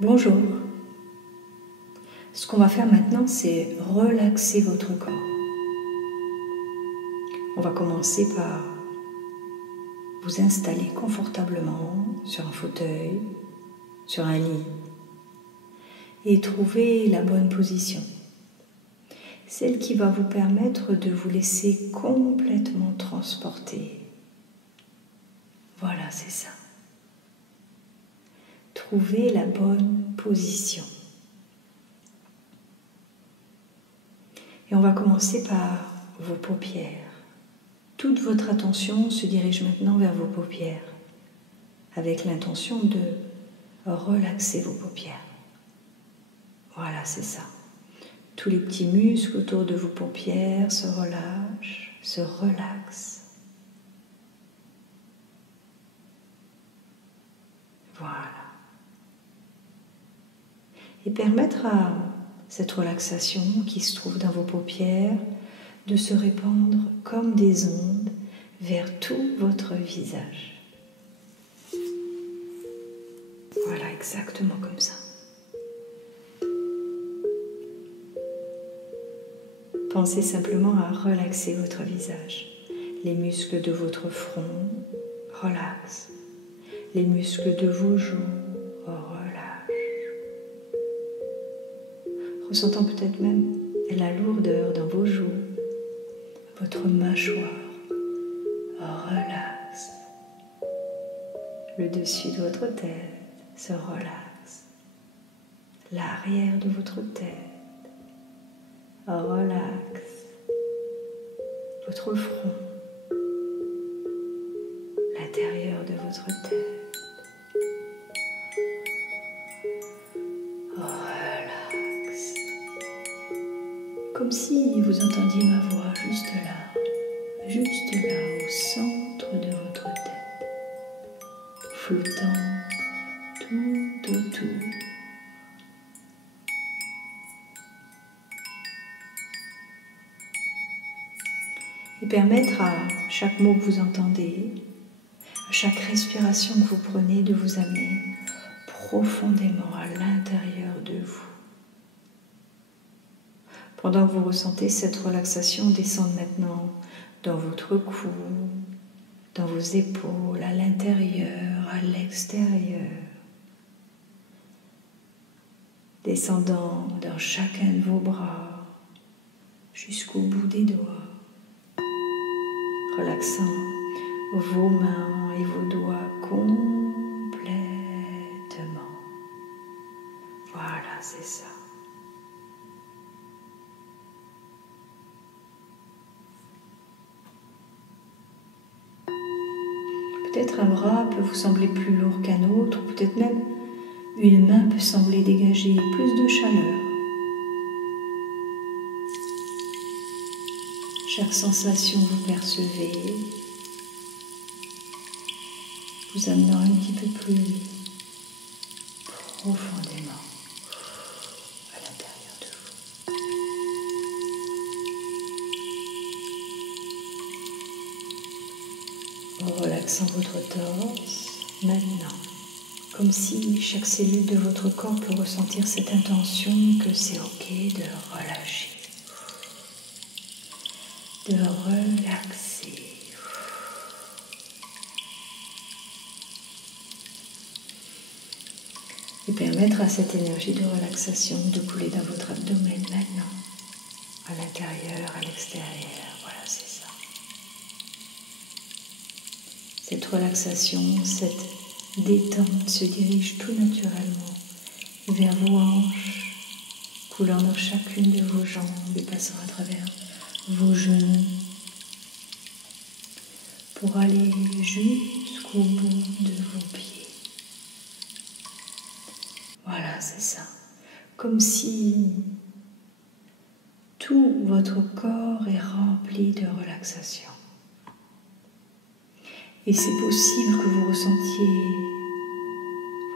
Bonjour. Ce qu'on va faire maintenant, c'est relaxer votre corps. On va commencer par vous installer confortablement sur un fauteuil, sur un lit et trouver la bonne position. Celle qui va vous permettre de vous laisser complètement transporter. Voilà, c'est ça. Trouvez la bonne position. Et on va commencer par vos paupières. Toute votre attention se dirige maintenant vers vos paupières, avec l'intention de relaxer vos paupières. Voilà, c'est ça. Tous les petits muscles autour de vos paupières se relâchent, se relaxent. Voilà. Et permettre à cette relaxation qui se trouve dans vos paupières de se répandre comme des ondes vers tout votre visage. Voilà, exactement comme ça. Pensez simplement à relaxer votre visage. Les muscles de votre front relaxent. Les muscles de vos joues relâchent. Ressentant peut-être même la lourdeur dans vos joues. Votre mâchoire relaxe. Le dessus de votre tête se relaxe. L'arrière de votre tête relaxe. Votre front. L'intérieur de votre tête. Relaxe. Comme si vous entendiez ma voix juste là au centre de votre tête, flottant tout autour. Et permettre à chaque mot que vous entendez, à chaque respiration que vous prenez, de vous amener profondément à l'intérieur de vous. Pendant que vous ressentez cette relaxation descendre maintenant dans votre cou, dans vos épaules, à l'intérieur, à l'extérieur, descendant dans chacun de vos bras jusqu'au bout des doigts, relaxant vos mains et vos doigts complètement. Voilà, c'est ça. Peut-être un bras peut vous sembler plus lourd qu'un autre, ou peut-être même une main peut sembler dégager plus de chaleur. Chaque sensation que vous percevez vous amenant un petit peu plus profondément à l'intérieur de vous. En relaxant votre torse, maintenant, comme si chaque cellule de votre corps peut ressentir cette intention que c'est ok de relâcher, de relaxer. Et permettre à cette énergie de relaxation de couler dans votre abdomen maintenant, à l'intérieur, à l'extérieur. Voilà, c'est ça. Cette relaxation, cette détente se dirige tout naturellement vers vos hanches, coulant dans chacune de vos jambes et passant à travers vos genoux pour aller jusqu'au bout de vos pieds. Voilà, c'est ça. Comme si tout votre corps est rempli de relaxation. Et c'est possible que vous ressentiez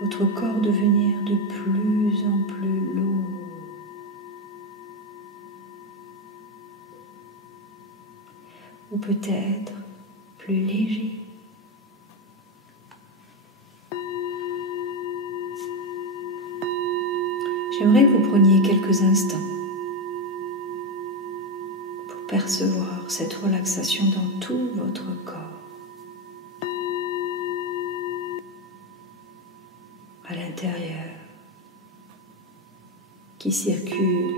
votre corps devenir de plus en plus lourd. Ou peut-être plus léger. J'aimerais que vous preniez quelques instants pour percevoir cette relaxation dans tout votre corps, à l'intérieur, qui circule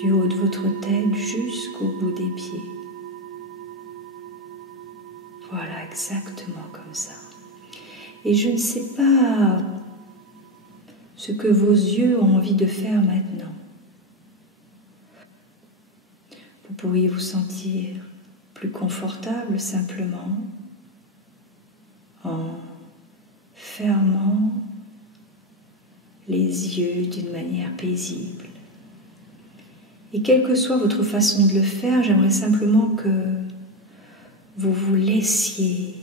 du haut de votre tête jusqu'au bout des pieds. Voilà, exactement comme ça. Et je ne sais pas ce que vos yeux ont envie de faire maintenant. Vous pourriez vous sentir plus confortable simplement en fermant les yeux d'une manière paisible. Et quelle que soit votre façon de le faire, j'aimerais simplement que vous vous laissiez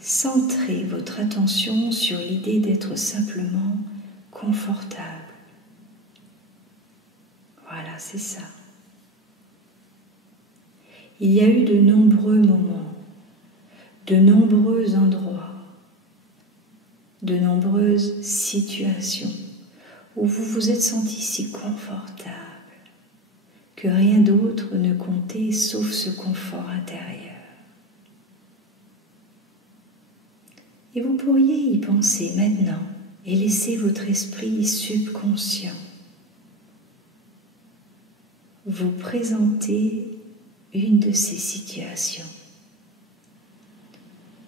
centrer votre attention sur l'idée d'être simplement confortable. Voilà, c'est ça. Il y a eu de nombreux moments, de nombreux endroits, de nombreuses situations où vous vous êtes senti si confortable que rien d'autre ne comptait sauf ce confort intérieur. Et vous pourriez y penser maintenant et laisser votre esprit subconscient vous présenter une de ces situations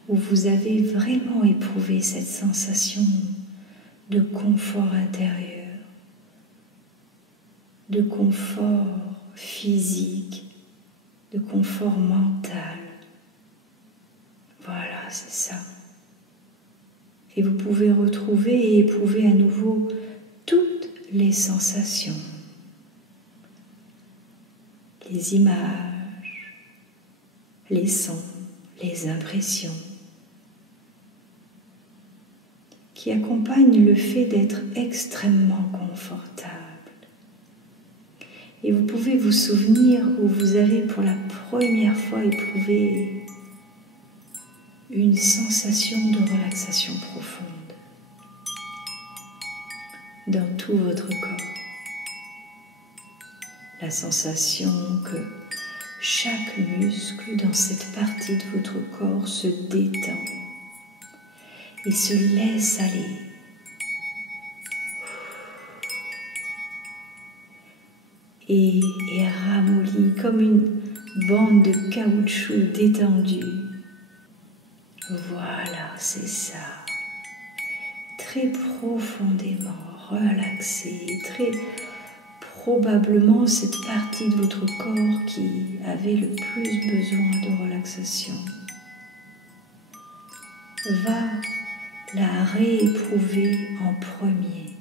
où vous avez vraiment éprouvé cette sensation de confort intérieur, de confort physique, de confort mental. Voilà, c'est ça. Et vous pouvez retrouver et éprouver à nouveau toutes les sensations, les images, les sons, les impressions qui accompagnent le fait d'être extrêmement confortable. Et vous pouvez vous souvenir où vous avez pour la première fois éprouvé une sensation de relaxation profonde dans tout votre corps. La sensation que chaque muscle dans cette partie de votre corps se détend et se laisse aller. Et ramolli comme une bande de caoutchouc détendue. Voilà, c'est ça. Très profondément relaxé, très probablement cette partie de votre corps qui avait le plus besoin de relaxation va la rééprouver en premier.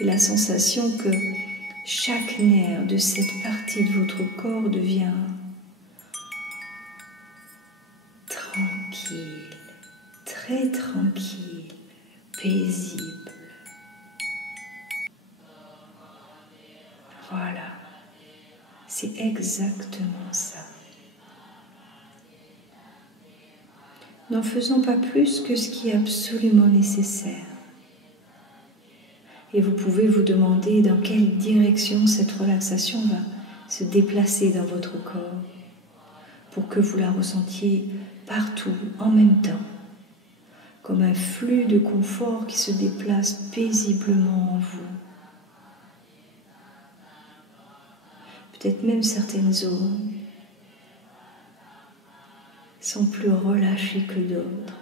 Et la sensation que chaque nerf de cette partie de votre corps devient tranquille, très tranquille, paisible. Voilà, c'est exactement ça. N'en faisons pas plus que ce qui est absolument nécessaire. Et vous pouvez vous demander dans quelle direction cette relaxation va se déplacer dans votre corps pour que vous la ressentiez partout en même temps, comme un flux de confort qui se déplace paisiblement en vous. Peut-être même certaines zones sont plus relâchées que d'autres.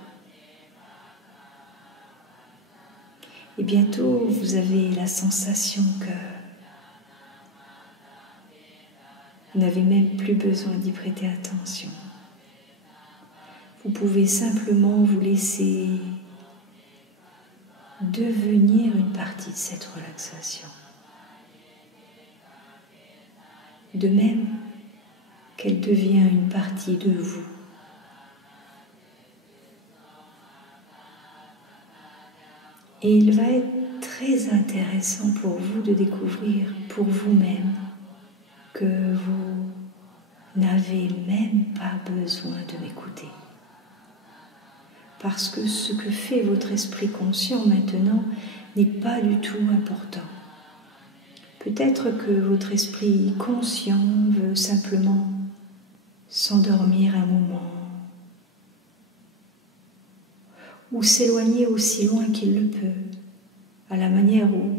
Et bientôt, vous avez la sensation que vous n'avez même plus besoin d'y prêter attention. Vous pouvez simplement vous laisser devenir une partie de cette relaxation. De même qu'elle devient une partie de vous. Et il va être très intéressant pour vous de découvrir pour vous-même que vous n'avez même pas besoin de m'écouter. parce que ce que fait votre esprit conscient maintenant n'est pas du tout important. Peut-être que votre esprit conscient veut simplement s'endormir un moment ou s'éloigner aussi loin qu'il le peut, à la manière où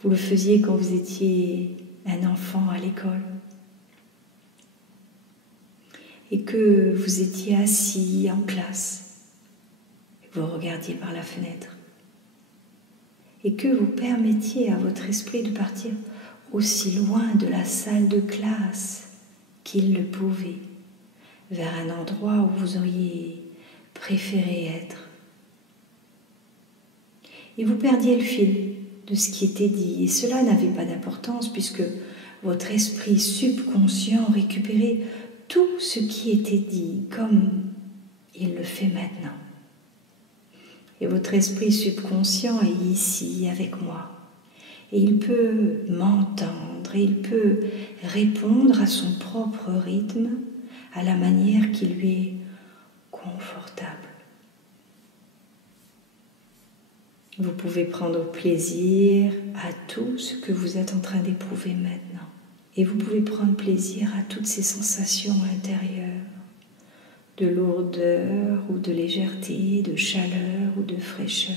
vous le faisiez quand vous étiez un enfant à l'école et que vous étiez assis en classe et que vous regardiez par la fenêtre et que vous permettiez à votre esprit de partir aussi loin de la salle de classe qu'il le pouvait, vers un endroit où vous auriez préféré être. Et vous perdiez le fil de ce qui était dit, et cela n'avait pas d'importance puisque votre esprit subconscient récupérait tout ce qui était dit comme il le fait maintenant. Et votre esprit subconscient est ici avec moi. Et il peut m'entendre, et il peut répondre à son propre rythme, à la manière qui lui est confortable. Vous pouvez prendre plaisir à tout ce que vous êtes en train d'éprouver maintenant. Et vous pouvez prendre plaisir à toutes ces sensations intérieures, de lourdeur ou de légèreté, de chaleur ou de fraîcheur.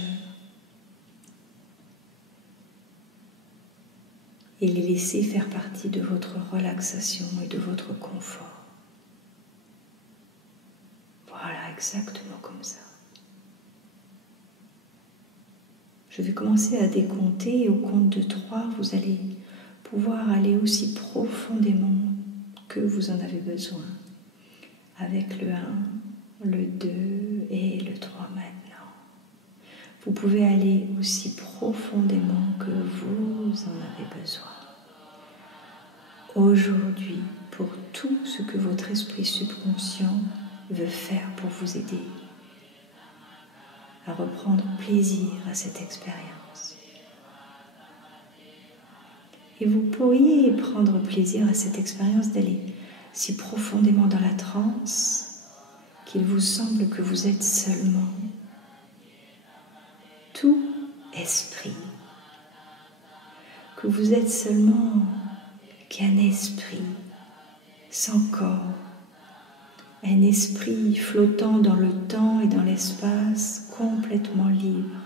Et les laisser faire partie de votre relaxation et de votre confort. Voilà, exactement comme ça. Je vais commencer à décompter et au compte de 3, vous allez pouvoir aller aussi profondément que vous en avez besoin. Avec le 1, le 2 et le 3 maintenant. Vous pouvez aller aussi profondément que vous en avez besoin. Aujourd'hui, pour tout ce que votre esprit subconscient veut faire pour vous aider à reprendre plaisir à cette expérience. Et vous pourriez prendre plaisir à cette expérience d'aller si profondément dans la transe qu'il vous semble que vous êtes seulement tout esprit, que vous êtes seulement qu'un esprit sans corps, un esprit flottant dans le temps et dans l'espace, complètement libre,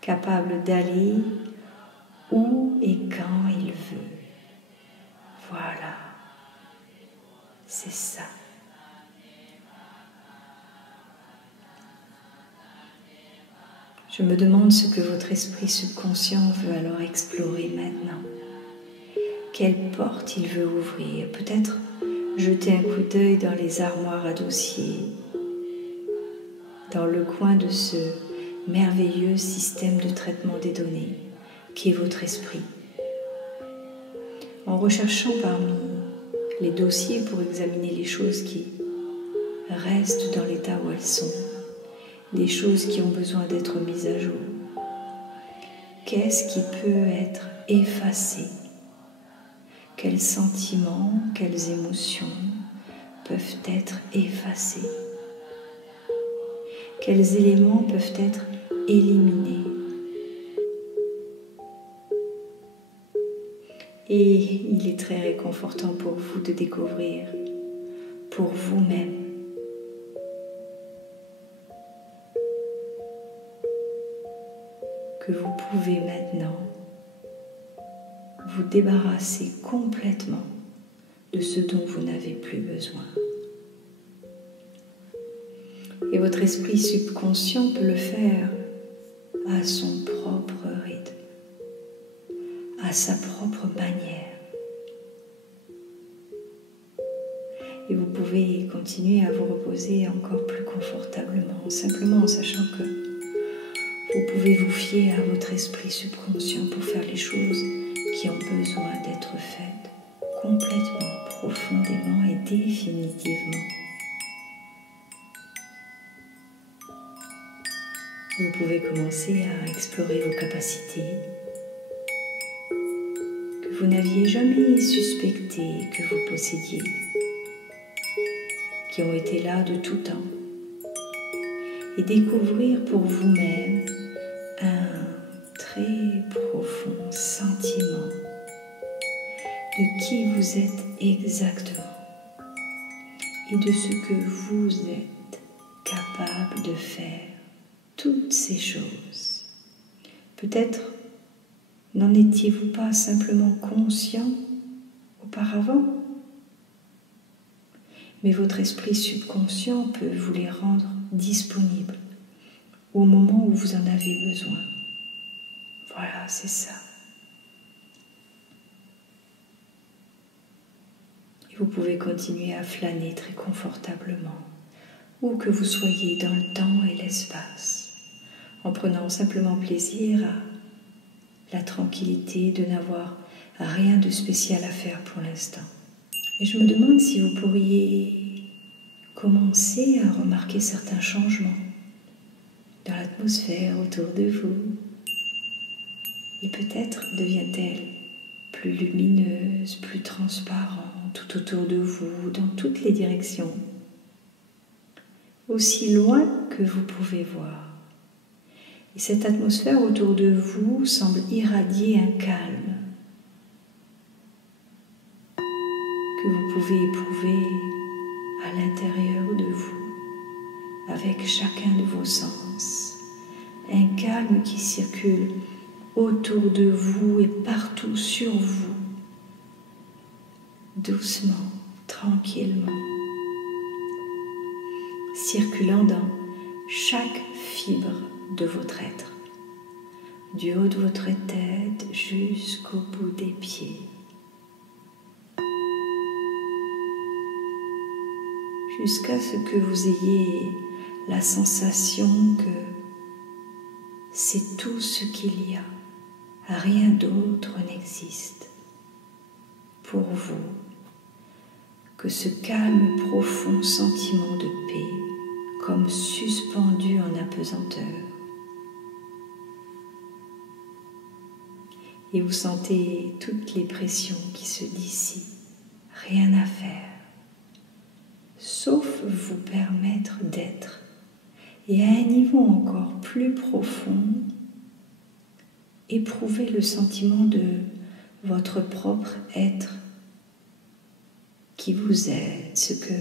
capable d'aller où et quand il veut. Voilà, c'est ça. Je me demande ce que votre esprit subconscient veut alors explorer maintenant. Quelle porte il veut ouvrir? Peut-être jeter un coup d'œil dans les armoires à dossiers, dans le coin de ce merveilleux système de traitement des données qui est votre esprit. En recherchant parmi les dossiers pour examiner les choses qui restent dans l'état où elles sont, les choses qui ont besoin d'être mises à jour. Qu'est-ce qui peut être effacé? Quels sentiments, quelles émotions peuvent être effacés? Quels éléments peuvent être éliminés? Et il est très réconfortant pour vous de découvrir, pour vous-même, que vous pouvez maintenant vous débarrasser complètement de ce dont vous n'avez plus besoin. Et votre esprit subconscient peut le faire à son propre rythme, à sa propre manière. Et vous pouvez continuer à vous reposer encore plus confortablement, simplement en sachant que vous pouvez vous fier à votre esprit subconscient pour faire les choses qui ont besoin d'être faites complètement, profondément et définitivement. Vous pouvez commencer à explorer vos capacités que vous n'aviez jamais suspectées que vous possédiez, qui ont été là de tout temps et découvrir pour vous-même un très profond sentiment de qui vous êtes exactement et de ce que vous êtes capable de faire toutes ces choses. Peut-être n'en étiez-vous pas simplement conscient auparavant, mais votre esprit subconscient peut vous les rendre disponibles au moment où vous en avez besoin. Voilà, c'est ça. Et vous pouvez continuer à flâner très confortablement, où que vous soyez dans le temps et l'espace, en prenant simplement plaisir à la tranquillité de n'avoir rien de spécial à faire pour l'instant. Et je me demande si vous pourriez commencer à remarquer certains changements dans l'atmosphère autour de vous. Et peut-être devient-elle plus lumineuse, plus transparente tout autour de vous, dans toutes les directions, aussi loin que vous pouvez voir. Et cette atmosphère autour de vous semble irradier un calme que vous pouvez éprouver à l'intérieur de vous, avec chacun de vos sens. Un calme qui circule autour de vous et partout sur vous, doucement, tranquillement, circulant dans chaque fibre de votre être, du haut de votre tête jusqu'au bout des pieds. Jusqu'à ce que vous ayez la sensation que c'est tout ce qu'il y a, rien d'autre n'existe pour vous que ce calme profond sentiment de paix comme suspendu en apesanteur. Et vous sentez toutes les pressions qui se dissipent, rien à faire, sauf vous permettre d'être, et à un niveau encore plus profond, éprouver le sentiment de votre propre être, qui vous êtes, ce que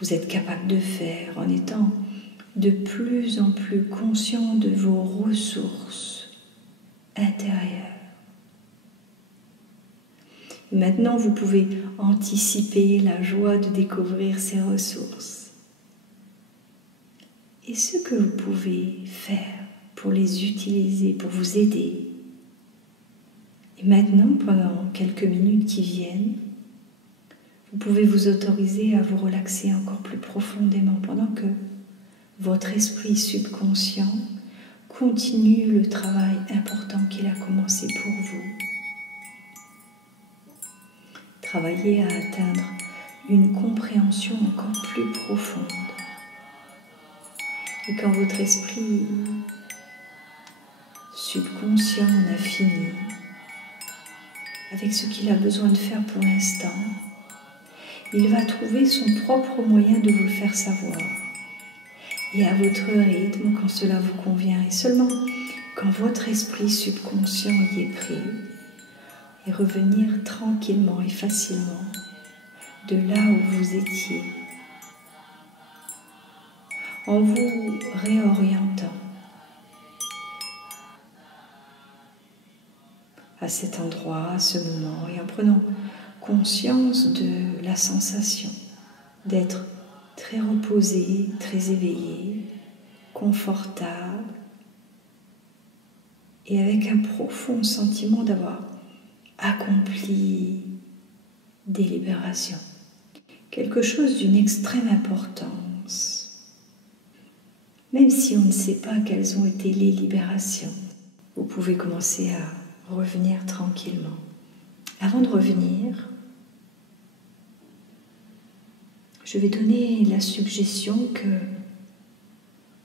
vous êtes capable de faire en étant de plus en plus conscient de vos ressources intérieures. Et maintenant, vous pouvez anticiper la joie de découvrir ces ressources et ce que vous pouvez faire pour les utiliser, pour vous aider. Et maintenant, pendant quelques minutes qui viennent, vous pouvez vous autoriser à vous relaxer encore plus profondément pendant que votre esprit subconscient continue le travail important qu'il a commencé pour vous. Travailler à atteindre une compréhension encore plus profonde. Et quand votre esprit subconscient en a fini avec ce qu'il a besoin de faire pour l'instant, il va trouver son propre moyen de vous le faire savoir. Et à votre rythme, quand cela vous convient, et seulement quand votre esprit subconscient y est pris, et revenir tranquillement et facilement de là où vous étiez, en vous réorientant à cet endroit, à ce moment, et en prenant conscience de la sensation d'être très reposé, très éveillé, confortable, et avec un profond sentiment d'avoir accompli des libérations. Quelque chose d'une extrême importance. Même si on ne sait pas quelles ont été les libérations, vous pouvez commencer à revenir tranquillement. Avant de revenir, je vais donner la suggestion que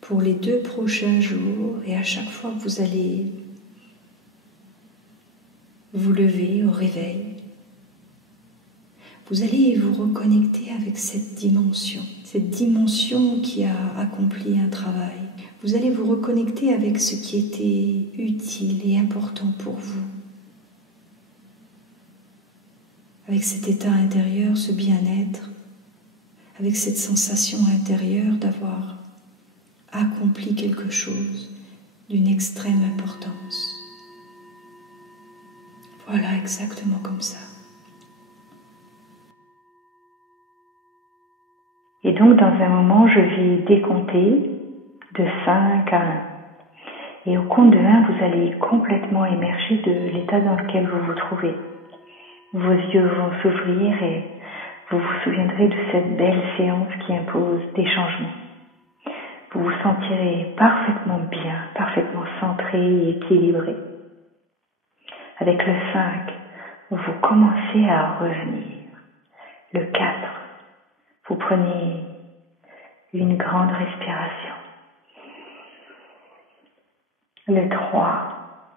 pour les 2 prochains jours, et à chaque fois que vous allez vous lever au réveil, vous allez vous reconnecter avec cette dimension qui a accompli un travail. Vous allez vous reconnecter avec ce qui était utile et important pour vous. Avec cet état intérieur, ce bien-être, avec cette sensation intérieure d'avoir accompli quelque chose d'une extrême importance. Voilà, exactement comme ça. Et donc, dans un moment, je vais décompter de 5 à 1. Et au compte de 1, vous allez complètement émerger de l'état dans lequel vous vous trouvez. Vos yeux vont s'ouvrir et vous vous souviendrez de cette belle séance qui impose des changements. Vous vous sentirez parfaitement bien, parfaitement centré et équilibré. Avec le 5, vous commencez à revenir. Le 4, vous prenez une grande respiration. Le 3,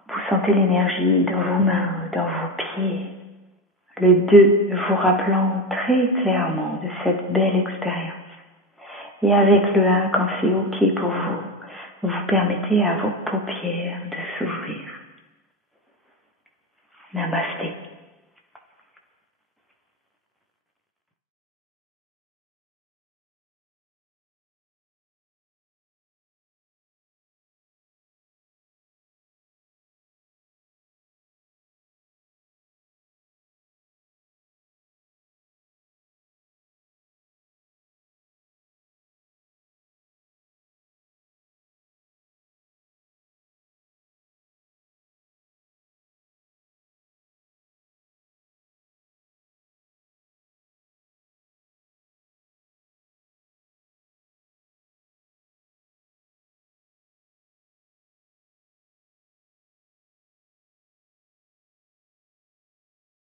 vous sentez l'énergie dans vos mains, dans vos pieds. Le 2, vous rappelant très clairement de cette belle expérience. Et avec le 1, quand c'est OK pour vous, vous permettez à vos paupières de s'ouvrir. Namasté.